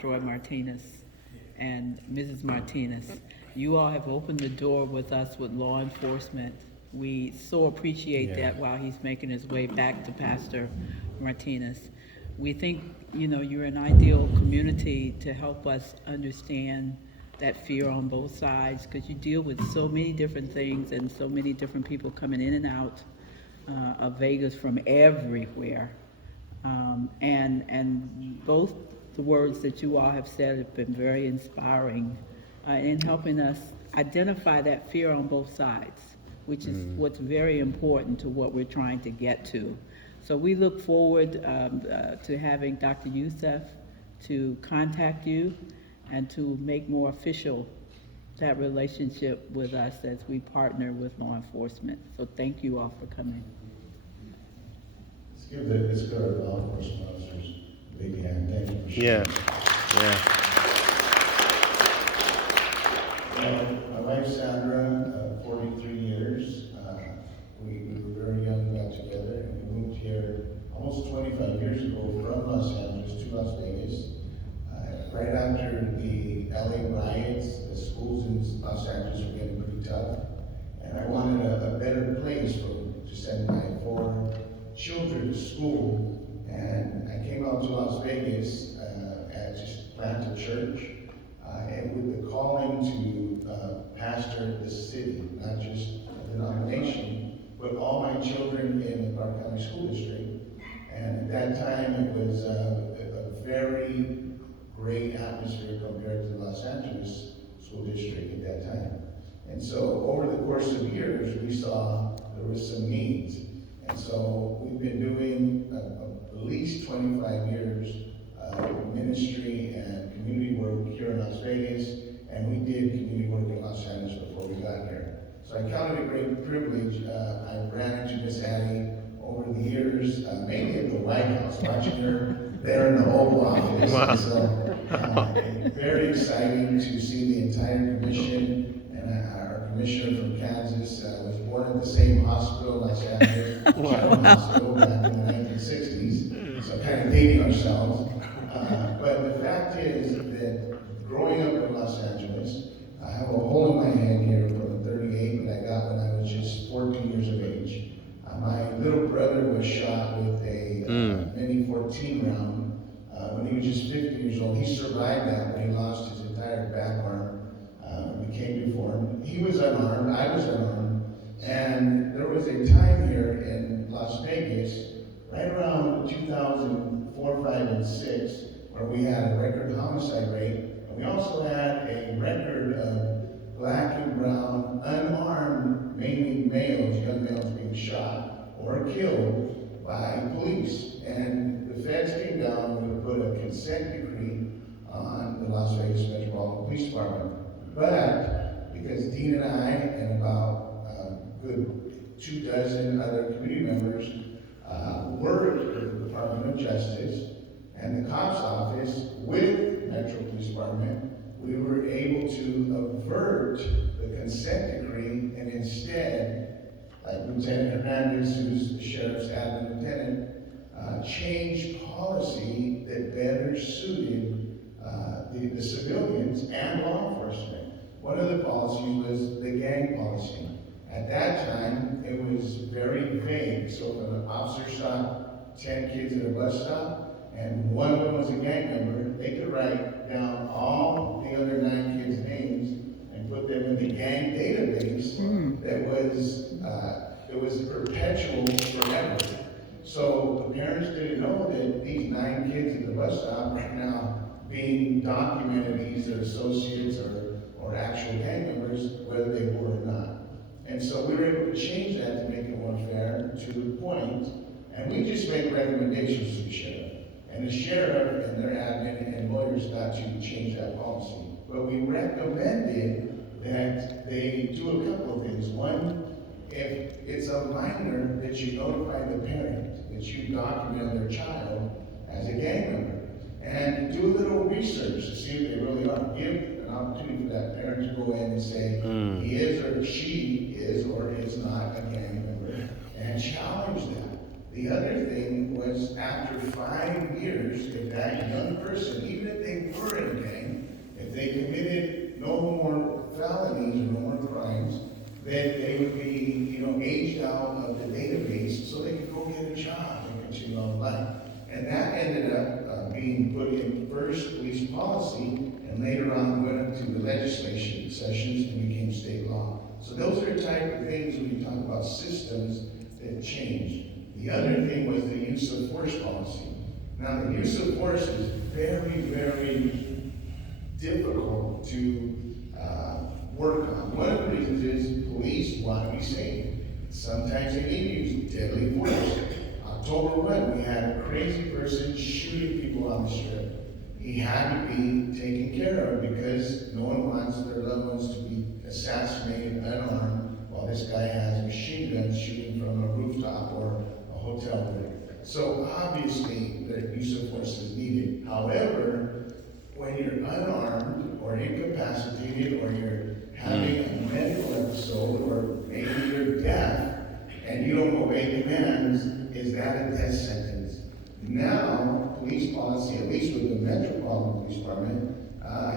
Troy Martinez and Mrs. Martinez. You all have opened the door with us with law enforcement. We so appreciate that while he's making his way back to Pastor Martinez. We think, you're an ideal community to help us understand that fear on both sides, because you deal with so many different things and so many different people coming in and out of Vegas from everywhere. And both the words that you all have said have been very inspiring in helping us identify that fear on both sides, which is what's very important to what we're trying to get to. So we look forward to having Dr. Youssef to contact you and to make more official that relationship with us as we partner with law enforcement. So thank you all for coming. Let's give our law enforcement officers a big hand. Thank you for sharing. Yeah. My wife Sandra, 43 years. We were very young, got together, and we moved here almost 25 years ago from Los Angeles to Las Vegas. Right after the LA riots, the schools in Los Angeles were getting pretty tough, and I wanted a better place to send my 4 children to school. And I came out to Las Vegas and just planted a church, and with the calling to pastor the city, not just a denomination, but all my children in the Park County School District. And at that time, it was a very great atmosphere compared to the Los Angeles School District at that time. And so over the course of years, we saw there was some needs. And so we've been doing at least 25 years ministry and community work here in Las Vegas, and we did community work in Los Angeles before we got here. So I count it a great privilege. I ran into Miss Addie over the years, mainly at the White House, watching her there in the Oval Office. Wow. And so very exciting to see the entire commission, and our commissioner from Kansas was born at the same hospital, Los Angeles General Hospital, back in the 1960s, so kind of dating ourselves. But the fact is that growing up in Los Angeles, I have a hole in my head here from the 38 that I got when I was just 14 years of age. My little brother was shot with a Mini 14 round when he was just 15 years old. He survived that, but he lost his entire back arm, became deformed. He was unarmed, I was unarmed, and there was a time here in Las Vegas, right around 2004, 5, and 6, where we had a record homicide rate, and we also had a record of black and brown, unarmed, mainly males, young males being shot or killed by police. And the feds came down and put a consent decree on the Las Vegas Metropolitan Police Department. But because Dean and I and about a good 24 other community members worked with the Department of Justice and the cops office with Metro Police Department, we were able to avert the consent decree and instead, like Lieutenant Hernandez, who's the sheriff's admin lieutenant, change policy that better suited the civilians and law enforcement. One of the policies was the gang policy. At that time, it was very vague. So if an officer shot 10 kids at a bus stop, and one of them was a gang member, they could write down all the other 9 kids' names and put them in the gang database that was perpetual forever. So the parents didn't know that these 9 kids at the bus stop right now being documented, either associates or actual gang members, whether they were or not. And so we were able to change that to make it more fair to the point, and we just make recommendations to the sheriff. And the sheriff and their admin and lawyers got to change that policy. But we recommended that they do a couple of things. One, if it's a minor, that you notify the parent, that you document their child as a gang member. And do a little research to see if they really are. Give an opportunity for that parent to go in and say, he is or she is or is not a gang member, and challenge that. The other thing was, after 5 years, if that young person, even if they were and later on went up to the legislation sessions and became state law. So those are the type of things when you talk about systems that change. The other thing was the use of force policy. Now, the use of force is very, very difficult to work on. One of the reasons is police want to be safe. Sometimes they need to use deadly force. October 1, we had a crazy person shooting people on the strip. He had to be taken care of because no one wants their loved ones to be assassinated unarmed while this guy has a machine gun shooting from a rooftop or a hotel building. So obviously, the use of force is needed. However, when you're unarmed or incapacitated or you're having a medical episode or maybe you're deaf and you don't obey commands, is that a death sentence? Now, police policy, at least with the Metropolitan Police Department,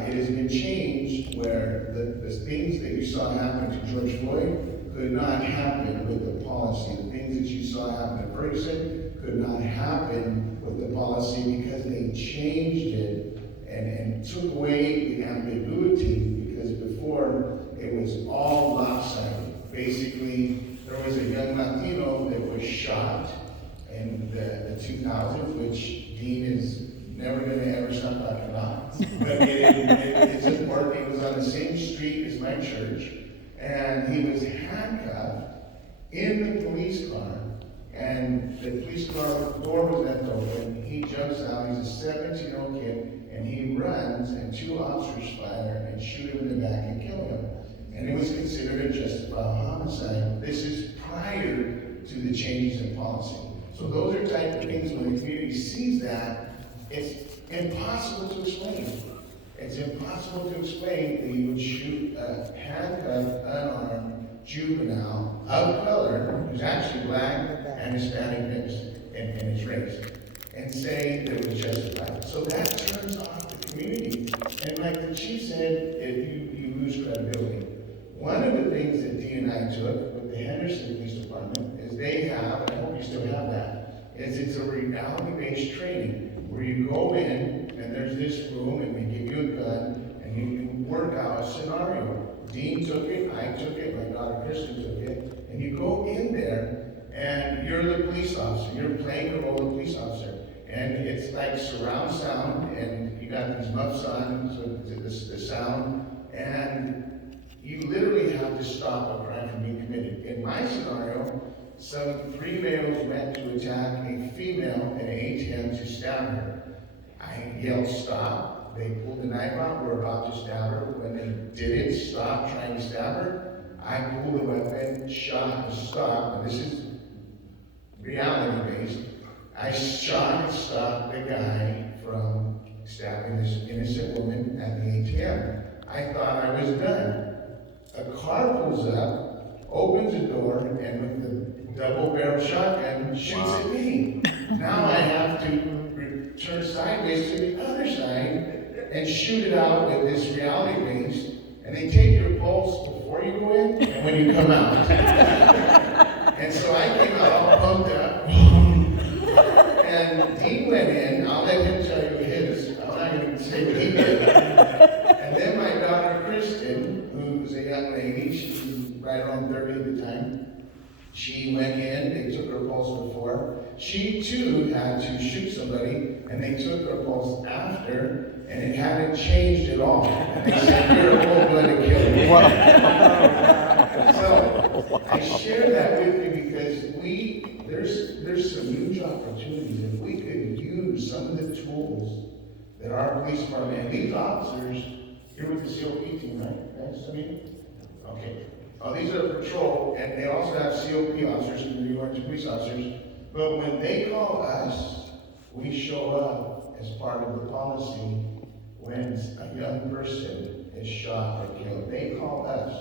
it has been changed where the things that you saw happen to George Floyd could not happen with the policy. The things that you saw happen to Ferguson could not happen with the policy because they changed it and took away the ambiguity, because before it was all lopsided. Basically, there was a young Latino that was shot in the 2000s, which Dean is never going to ever stop talking about. But it's important. He was on the same street as my church, and he was handcuffed in the police car, and the police car door was left open. He jumps out. He's a 17-year-old kid, and he runs, and 2 officers fire and shoot him in the back and kill him. And it was considered a justifiable homicide. This is prior to the changes in policy. So those are type of things when the community sees that, it's impossible to explain. It's impossible to explain that you would shoot a handcuffed, unarmed juvenile of color, who's actually black and Hispanic mixed in his race, and say that it was justified. So that turns off the community. And like the chief said, if you lose credibility. One of the things that Dean and I took with the Henderson Police Department is they have, and I hope you still have that, is it's a reality-based training where you go in and there's this room and they give you a gun and you work out a scenario. Dean took it, I took it, my daughter Kristen took it, and you go in there and you're the police officer. You're playing the role of police officer. And it's like surround sound, and you got these muffs on, so the sound, and you literally have to stop a crime from being committed. In my scenario, some 3 males went to attack a female in an ATM to stab her. I yelled stop. They pulled the knife out, were about to stab her. When they didn't stop trying to stab her, I pulled the weapon, shot, and stopped. And this is reality based. I shot and stopped the guy from stabbing this innocent woman at the ATM. I thought I was done. A car pulls up, opens the door, and with the double-barrel shotgun shoots at me. Now I have to turn sideways to the other side and shoot it out with this reality base. And they take your pulse before you go in and when you come out. And so I came out all pumped up. And Dean went in. I'll let him tell you his. I'm not going to say what he did. And then my daughter Kristen, who's a young lady, she was right around 30 at the time. She went in. They took her pulse before. She too had to shoot somebody, and they took her pulse after, and it hadn't changed at all. And they said, "You're a cold-blooded killer." So I share that with you because there's some huge opportunities. If we could use some of the tools that our police department and these officers, you're with the COP team, right? That's okay. Oh, these are patrol, and they also have COP officers, Community Oriented Police officers. But when they call us, we show up as part of the policy when a young person is shot or killed. They call us,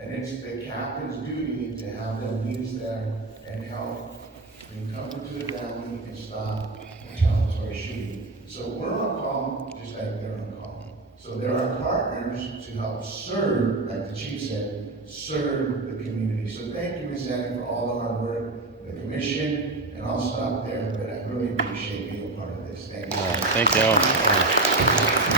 and it's the captain's duty to have them meet us there and help bring comfort to the family and stop retaliatory shooting. So we're on call just like they're on call. So there are partners to help serve, like the chief said, serve the community. So thank you, Ms. Annie, for all the hard work, the commission, and I'll stop there, but I really appreciate being a part of this. Thank you. Thank you.